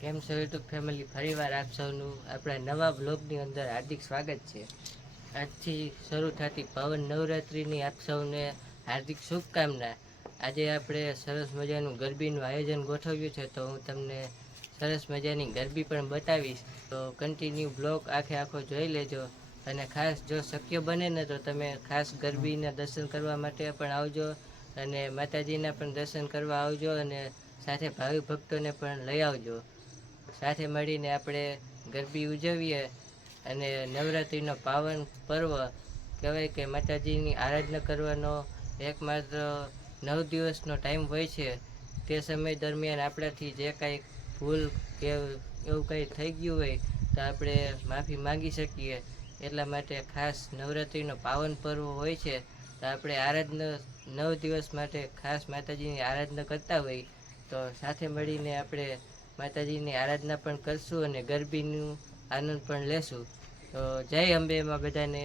કેમ છો YouTube family, ફરીવાર આપ સૌનું આપણા નવા બ્લોગની અંદર હાર્દિક સ્વાગત છે. આજથી શરૂ થતી પાવન નવરાત્રિની આપ સૌને હાર્દિક શુભકામના. આજે આપણે સરસ મજાનું ગરબીનું આયોજન ગોઠવ્યું છે, તો હું તમને સરસ મજાની ગરબી પણ બતાવીશ. તો કન્ટિન્યુ બ્લોગ આખો જોઈ લેજો. અને ખાસ જો શક્ય બને ને તો તમે ખાસ ગરબીના દર્શન કરવા માટે પણ આવજો, અને માતાજીના પણ દર્શન કરવા આવજો, અને સાથે ભાવિ ભક્તોને પણ લઈ આવજો. સાથે મળીને આપણે ગરબી ઉજવીએ. અને નવરાત્રિનો પાવન પર્વ કહેવાય કે માતાજીની આરાધના કરવાનો એકમાત્ર 9 દિવસનો ટાઈમ હોય છે. તે સમય દરમિયાન આપણાથી જે કાંઈ ભૂલ કે એવું કંઈ થઈ ગયું હોય તો આપણે માફી માંગી શકીએ. એટલા માટે ખાસ નવરાત્રિનો પાવન પર્વ હોય છે, તો આપણે આરાધના 9 દિવસ માટે ખાસ માતાજીની આરાધના કરતા હોય. તો સાથે મળીને આપણે માતાજીની આરાધના પણ કરશું અને ગરબીનું આનંદ પણ લેશું. તો જય અંબે માં બધાને.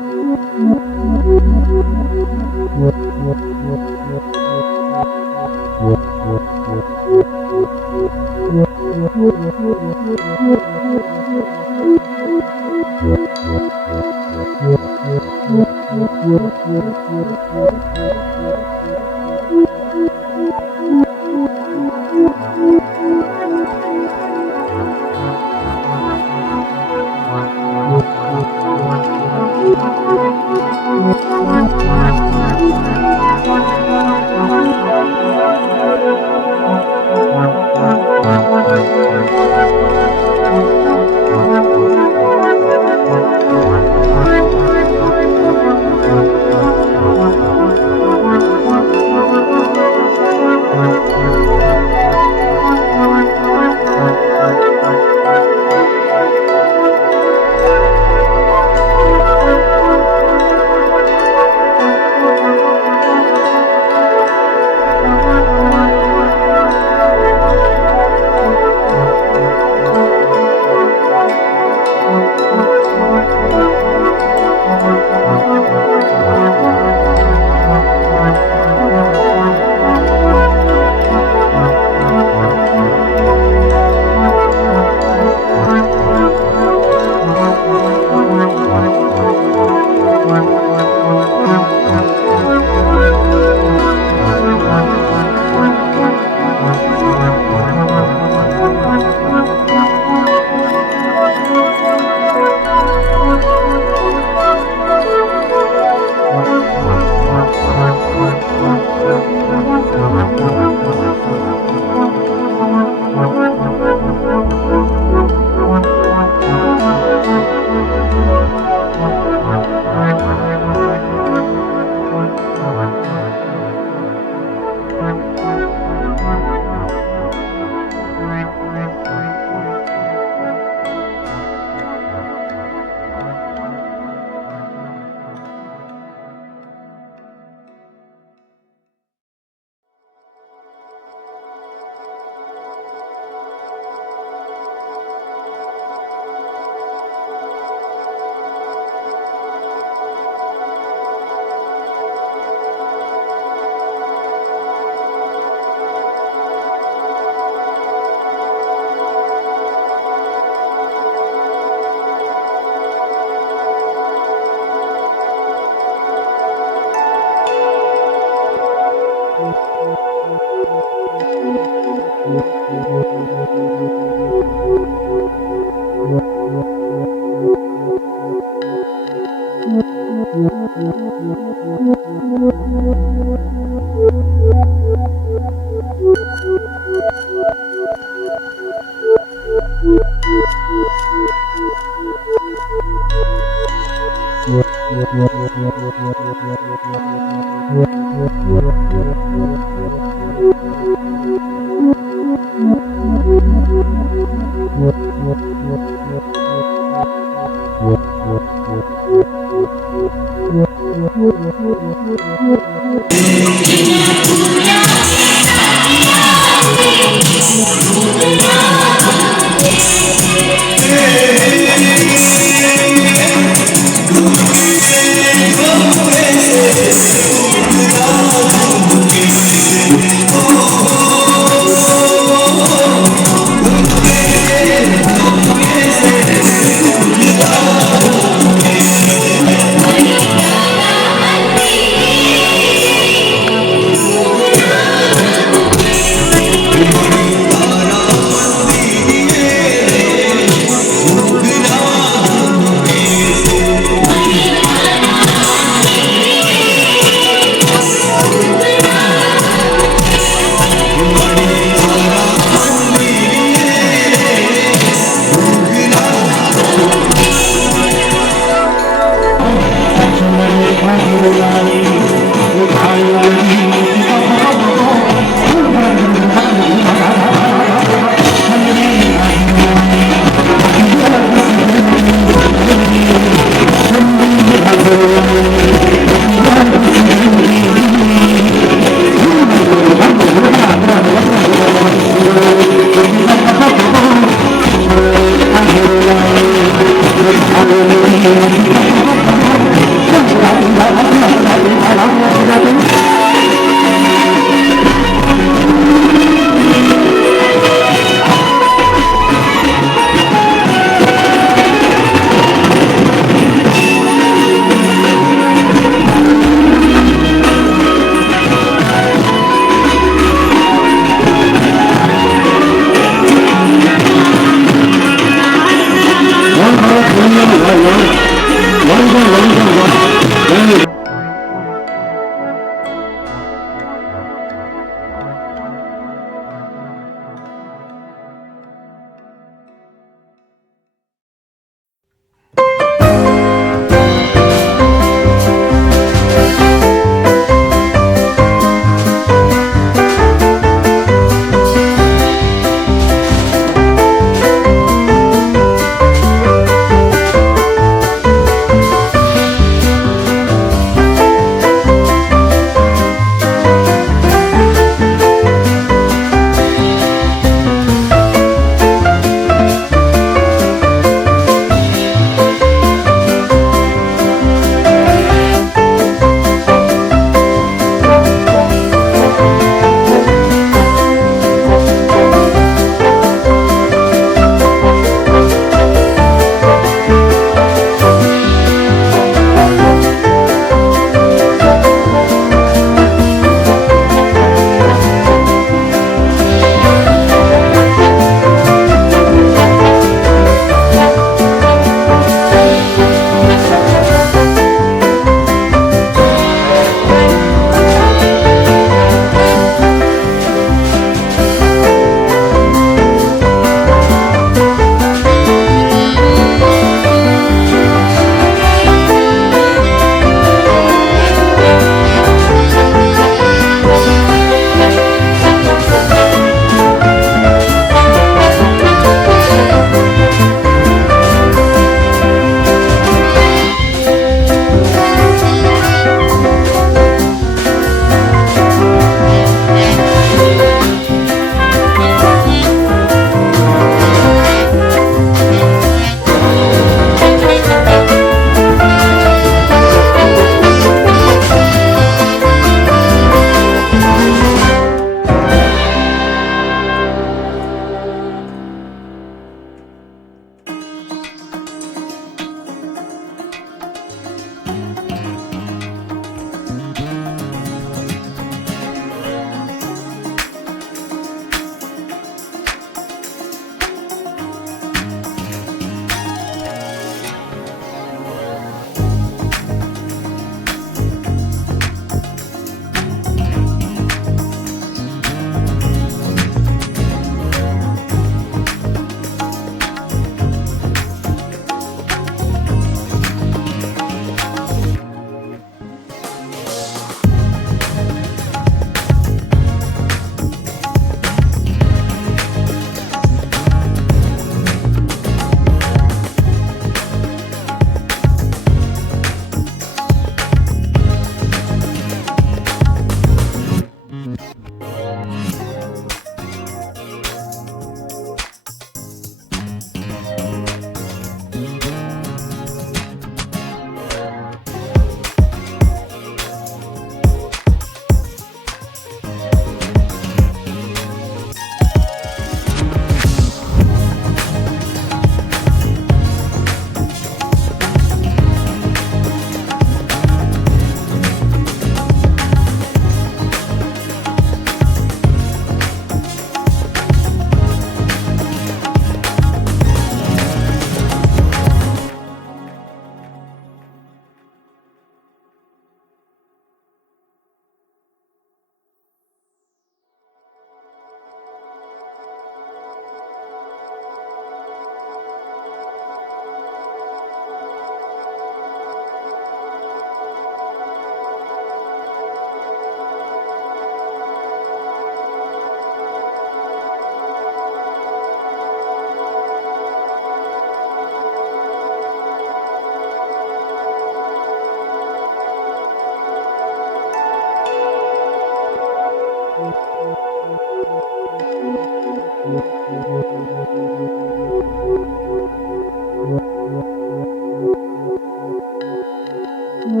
ગરબીનો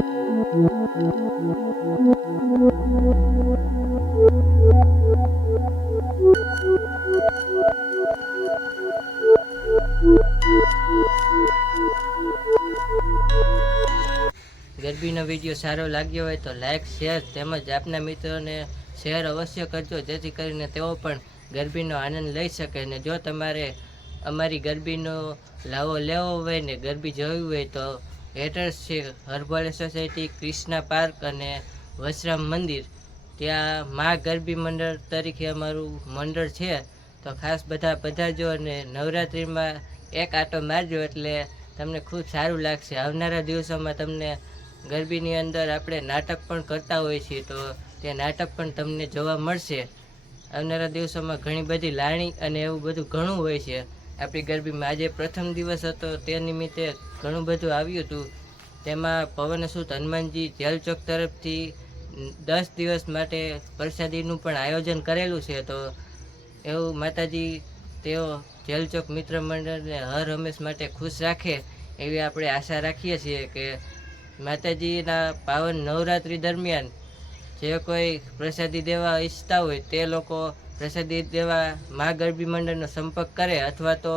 વિડીયો સારો લાગ્યો હોય તો લાઈક, શેર તેમજ આપના મિત્રોને શેર અવશ્ય કરજો, જેથી કરીને તેઓ પણ ગરબીનો આનંદ લઈ શકે. ને જો તમારે અમારી ગરબીનો લાવો લેવો હોય ને ગરબી જોવી હોય તો એડ્રેસ છે હરભળે સોસાયટી, કૃષ્ણા પાર્ક અને વસરામ મંદિર. ત્યાં મા ગરબી મંડળ તરીકે અમારું મંડળ છે. તો ખાસ બધા પધારજો અને નવરાત્રિમાં એક આંટો મારજો એટલે તમને ખૂબ સારું લાગશે. આવનારા દિવસોમાં તમને ગરબીની અંદર આપણે નાટક પણ કરતા હોઈએ છીએ, તો તે નાટક પણ તમને જોવા મળશે. આવનારા દિવસોમાં ઘણી બધી લાણી અને એવું બધું ઘણું હોય છે આપણી ગરબીમાં. આજે પ્રથમ દિવસ હતો, તે નિમિત્તે ઘણું બધું આવ્યું હતું. તેમાં પવનસુત હનુમાનજી જેલ ચોક તરફથી 10 દિવસ માટે પ્રસાદીનું પણ આયોજન કરેલું છે. તો એવું માતાજી તેઓ જેલ ચોક મિત્ર મંડળને હર હંમેશ માટે ખુશ રાખે એવી આપણે આશા રાખીએ છીએ કે માતાજીના પાવન નવરાત્રિ દરમિયાન જે કોઈ પ્રસાદી દેવા ઈચ્છતા હોય તે લોકો પ્રસાદી દેવા મા ગરબી મંડળનો સંપર્ક કરે, અથવા તો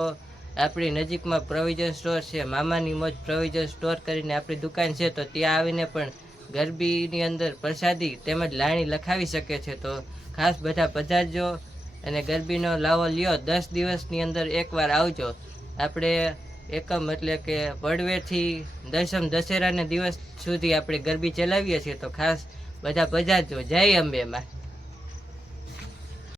આપણી નજીકમાં પ્રોવિઝન સ્ટોર છે, મામાની મોજ પ્રોવિઝન સ્ટોર કરીને આપણી દુકાન છે, તો ત્યાં આવીને પણ ગરબીની અંદર પ્રસાદી તેમજ લાણી લખાવી શકે છે. તો ખાસ બધા પધારજો અને ગરબીનો લાવો લ્યો. 10 દિવસની અંદર એકવાર આવજો. આપણે એકમ એટલે કે વડવેરથી દશમ દશેરાના દિવસ સુધી આપણે ગરબી ચલાવીએ છીએ. તો ખાસ બધા પધારજો. જય અંબે માં.